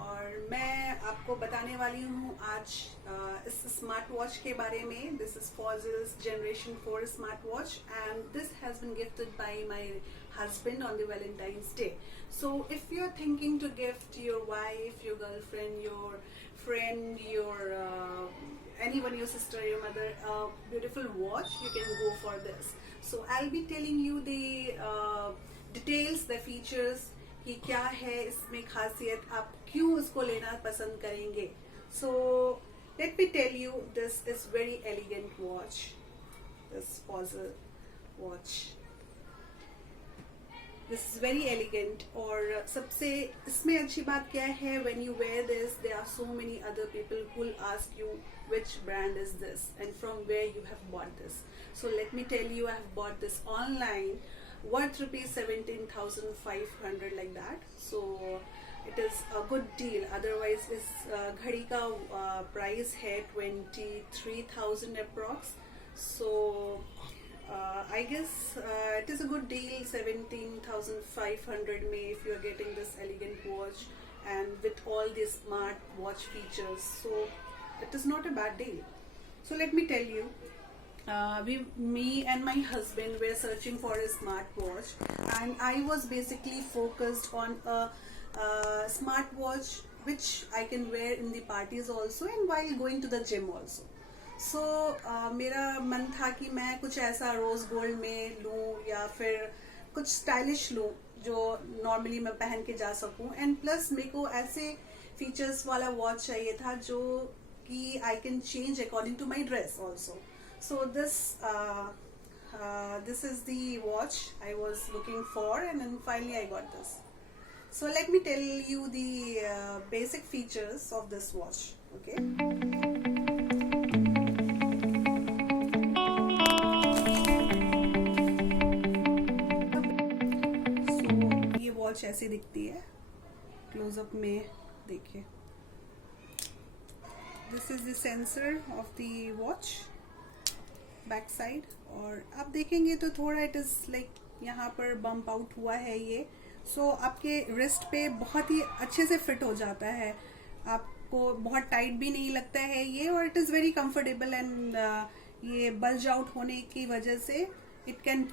और मैं आपको बताने वाली हूँ आज इस स्मार्ट वॉच के बारे में. This is Fossil's Generation 4 smart watch and this has been gifted by my husband on the Valentine's Day. So if you're thinking to gift your wife, your girlfriend, your friend, your anyone, your sister, your mother, a beautiful watch, you can go for this. So I'll be telling you the details, the features, कि क्या है इसमें खासियत, आप क्यों इसको लेना पसंद करेंगे. So let me tell you, this is very elegant watch, this Fossil watch. This is very elegant. और सबसे इसमें अच्छी बात क्या है, when you wear this there are so many other people who will ask you which brand is this and from where you have bought this. So let me tell you, I have bought this online worth rupees 17,500 like that. So it is a good deal. Otherwise इस घड़ी का price है 23,000 approx. So I guess it is a good deal. 17,500 में if you are getting this elegant watch and with all these smart watch features, so it is not a bad deal. So let me tell you, me and my husband were searching for a smartwatch, and I was basically focused on a smartwatch which I can wear in the parties also and while going to the gym also. So मेरा मन था कि मैं कुछ ऐसा rose gold में लूँ या फिर कुछ स्टाइलिश लूँ जो नॉर्मली मैं पहन के जा सकूँ, एंड प्लस मेरे को ऐसे फीचर्स वाला वॉच चाहिए था जो कि I can change according to my dress also. So this is the watch I was looking for, and then finally I got this. So let me tell you the basic features of this watch. Okay. So ये watch ऐसी दिखती है close up में, देखिए. This is the sensor of the watch. Back side. और आप देखेंगे तो थोड़ा इट इज़ लाइक यहाँ पर बम्प आउट हुआ है ये. सो आपके रिस्ट पे बहुत ही अच्छे से फिट हो जाता है, आपको बहुत टाइट भी नहीं लगता है ये, और it is very comfortable. And ये बल्ज आउट होने की वजह से it can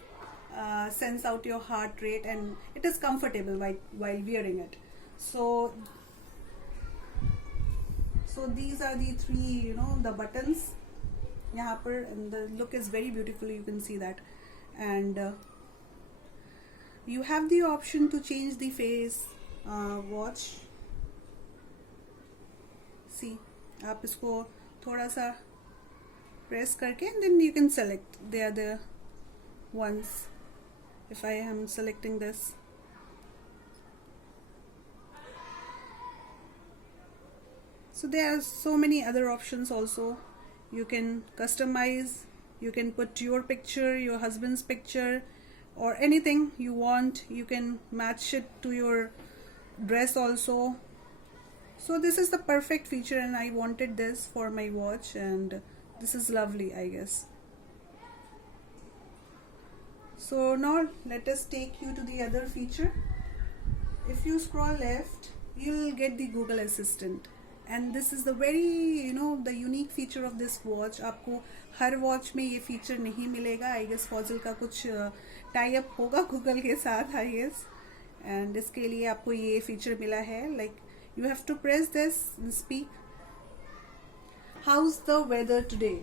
sense out your heart rate and it is comfortable while wearing it. So these are the three, the buttons यहाँ पर, and the look is very beautiful, you can see that. And you have the option to change the face watch. See, आप इसको थोड़ा सा press करके and then you can select. They are the ones. If I am selecting this, so there are so many other options also. You can customize, you can put your picture, your husband's picture, or anything you want. You can match it to your dress also. So this is the perfect feature, and I wanted this for my watch, and this is lovely, I guess. So now let us take you to the other feature. If you scroll left, you'll get the Google Assistant. And this is the very the unique feature of this watch. आपको हर watch में ये feature नहीं मिलेगा. I guess Fossil का कुछ tie up होगा Google के साथ, आई गेस, एंड इसके लिए आपको ये फीचर मिला है. Like you have to press this and speak, how's the weather today.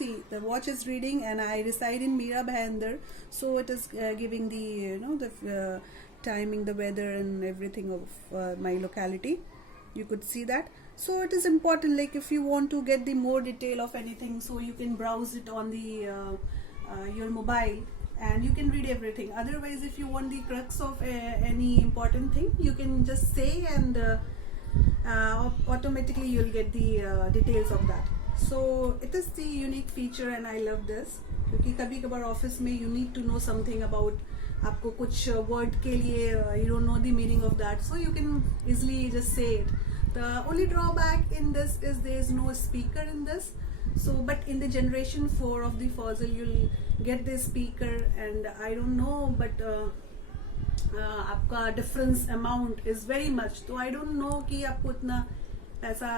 See, the watch is reading, and I reside in Mira Bhayandar, so it is giving the the timing, the weather and everything of my locality. You could see that. So it is important, like if you want to get the more detail of anything, so you can browse it on the your mobile and you can read everything. Otherwise, if you want the crux of any important thing, you can just say, and automatically you'll get the details of that. So it is the unique feature, and I love this, क्योंकि कभी कभार office में you need to know something about, आपको कुछ word के लिए you don't know the meaning of that, so you can easily just say it. The only drawback in this is there is no speaker in this. So but in the generation 4 of the Fossil, you'll get this speaker, and I don't know, but आपका difference amount is very much, तो I don't know कि आपको इतना पैसा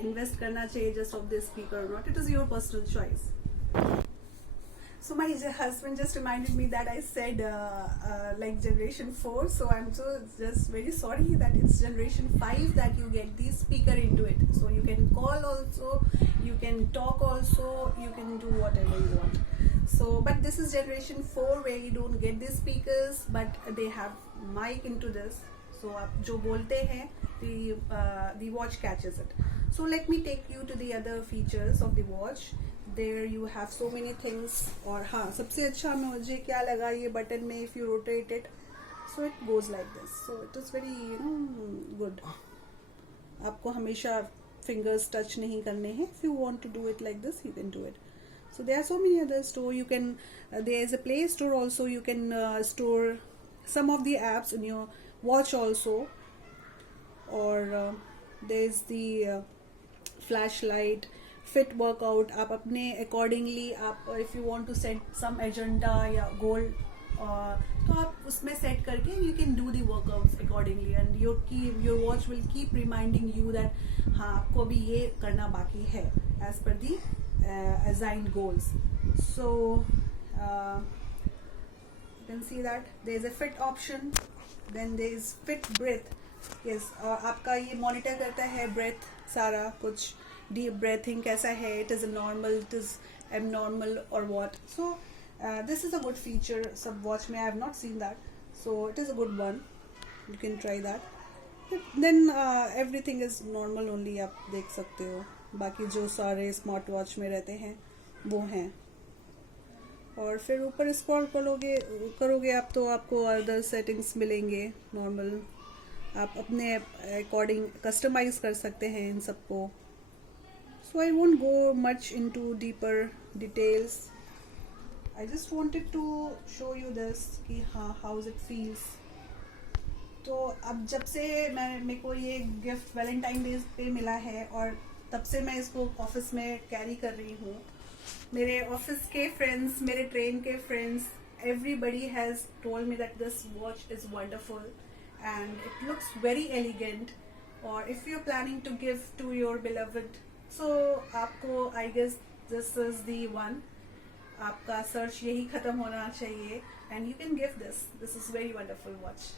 invest करना चाहिए just of this speaker और not. It is your personal choice. So my husband just reminded me that I said like generation 4. So I'm so just very sorry that it's generation 5 that you get the speaker into it. So you can call also, you can talk also, you can do whatever you want. So but this is generation 4 where you don't get the speakers, but they have mic into this. So आप जो बोलते हैं the watch catches it. So let me take you to the other features of the watch. There you have so many things. और हाँ, सबसे अच्छा मुझे क्या लगा ये बटन में, if you rotate it, so it goes like this. So it is very good. आपको हमेशा fingers touch नहीं करने हैं. If you want to do it like this, you can do it. So there are so many other store. You can there is a Play Store also. You can store some of the apps in your watch also. Or there is the flashlight, fit workout. आप अपने accordingly आप if you want to set some agenda या goal तो आप उसमें set करके you can do the workouts accordingly, and your watch will keep reminding you that हाँ आपको अभी ये करना बाकी है as per the assigned goals. So you can see that there is a fit option, then there is fit breath. Yes, आपका ये monitor करता है breath सारा कुछ, deep breathing कैसा है, it is a normal, it is abnormal or what. So this is a good feature. Sub watch में I have not seen that, so it is a good one. You can try that. Then everything is normal only, आप देख सकते हो. बाकी जो सारे smart watch में रहते हैं वो हैं. और फिर ऊपर स्क्रॉल करोगे आप तो आपको अदर सेटिंग्स मिलेंगे नॉर्मल. आप अपने अकॉर्डिंग कस्टमाइज कर सकते हैं इन सबको. So I won't go much into deeper details. I just wanted to show you this कि हाँ how it feels. तो अब जब से मेरे को ये गिफ्ट वैलेंटाइन डे पे मिला है और तब से मैं इसको ऑफिस में कैरी कर रही हूँ. मेरे ऑफिस के फ्रेंड्स, मेरे ट्रेन के friends, everybody has told me that this watch is wonderful and it looks very elegant. Or if you're planning to give to your beloved, so आपको I guess this is the one. आपका search यही खत्म होना चाहिए and you can give this. This is very wonderful watch.